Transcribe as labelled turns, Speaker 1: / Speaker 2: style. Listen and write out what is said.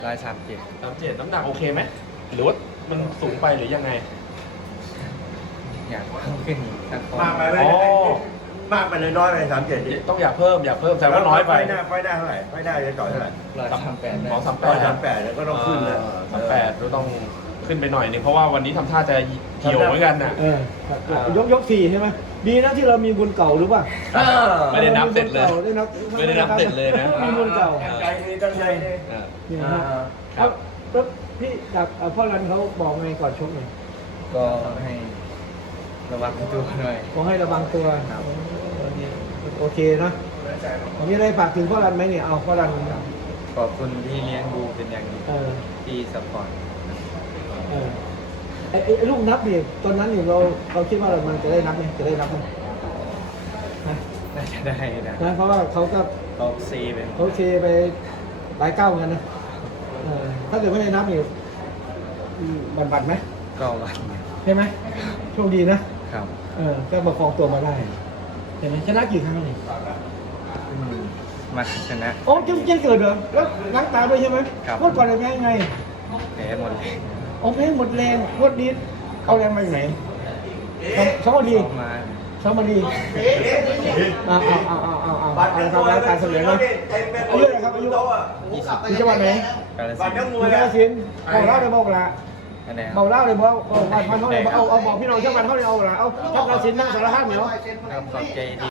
Speaker 1: 137
Speaker 2: 37น้ำหนักโอเคไหมหรือว่ามันสูงไปหรือยังไง
Speaker 1: อยากเพิ่มขึ้นอีกสักปอน
Speaker 3: มาก
Speaker 1: ด์
Speaker 3: ไปไหม
Speaker 2: อ๋อ
Speaker 3: มากไปเลยน้อยไป37ดิ
Speaker 2: ต้องอยากเพิ่มแต่ว่าน้อยไป
Speaker 3: ไฟหน้าเท่าไหร่ไฟหน้าจะต่อยเท่าไหร่
Speaker 1: 138ได้
Speaker 2: หมอ38
Speaker 3: 138เนี่ยก็ต้องขึ้นนะ
Speaker 2: 38ก็ต้องขึ้นไปหน่อยนึงเพราะว่าวันนี้ทำท่าจะเหี่ยวเหมือนกันน่ะ
Speaker 4: ยก4ใช่ไหมดีนะที่เรามีบุญเก่าหรือเปล่า
Speaker 2: ไม่ได้นับเสร็จเลย
Speaker 4: ไม่ได้นับเสร็จเลยนะมีบุญเก่า
Speaker 3: ตั้งใจดี
Speaker 4: นี่นะฮะ
Speaker 2: ครับ
Speaker 4: แล้วพี่จากพ่อรันเขาบอกไงก่อนชกเนี่ย
Speaker 1: ก็ให้ระวังตัวหน่อย
Speaker 4: บอกให้ระวังตัว
Speaker 1: ครับ
Speaker 4: โอเคนะมีอะไรฝากถึงพ่อรันไหมเนี่ยเอาพ่อรัน
Speaker 1: ขอบคุณที่เลี้ยงดูเป็นอย่างดี ที่สปอร์ต
Speaker 4: ไอ้ลูกนับเนี่ยตอนนั้นเนี่ยเราคิดว่ามันจะได้นับไหมจะได้นับไหมนะ
Speaker 1: น่าจะได้นะ
Speaker 4: นะเพราะว่าเขาก็
Speaker 1: ออกซีเป็น
Speaker 4: เขาเชไปหลายเก้าเหมือนกันนะถ้าเกิดไม่ได้นับเนี่ยบันไหม
Speaker 1: ก็วัน
Speaker 4: ใช่ไหมโชคดีนะครับ ก็ประคองตัวมาได้เห็นไหมชนะกี่ครั้งนี่
Speaker 1: มาชนะ
Speaker 4: โอ้ยังเกิดเหรอแล้วล้างตาด้วยใช่ไหม
Speaker 1: ครับ
Speaker 4: งวดก่อนแพ้ยังไง
Speaker 1: แพ้หมดเลย
Speaker 4: โอ้แพ้หมดแรงงวดนี้เอาแรงมาจากไหนเขามาดี
Speaker 1: เข้ามา
Speaker 4: เขามาดีเอาทำร้ายการเสมอเลยอายุอะไรครับอายุอยู่จังหวัดไหน
Speaker 1: กาล
Speaker 3: บั
Speaker 1: สิ
Speaker 3: ตร
Speaker 1: น
Speaker 3: นัก
Speaker 1: ธุ์
Speaker 3: มวย
Speaker 4: กาฬสินธุ์บอกเล่าเลยบอกละ
Speaker 1: คะแนน
Speaker 4: บอกเล่าเลยบอกบ้านเขาเลยเอาบอกพี่น้องชาวบ้านเขาเลยเอาละเอาชาวกาฬสินธุ์นั่งสารภาพเหนียว
Speaker 1: ครับขอบใจที่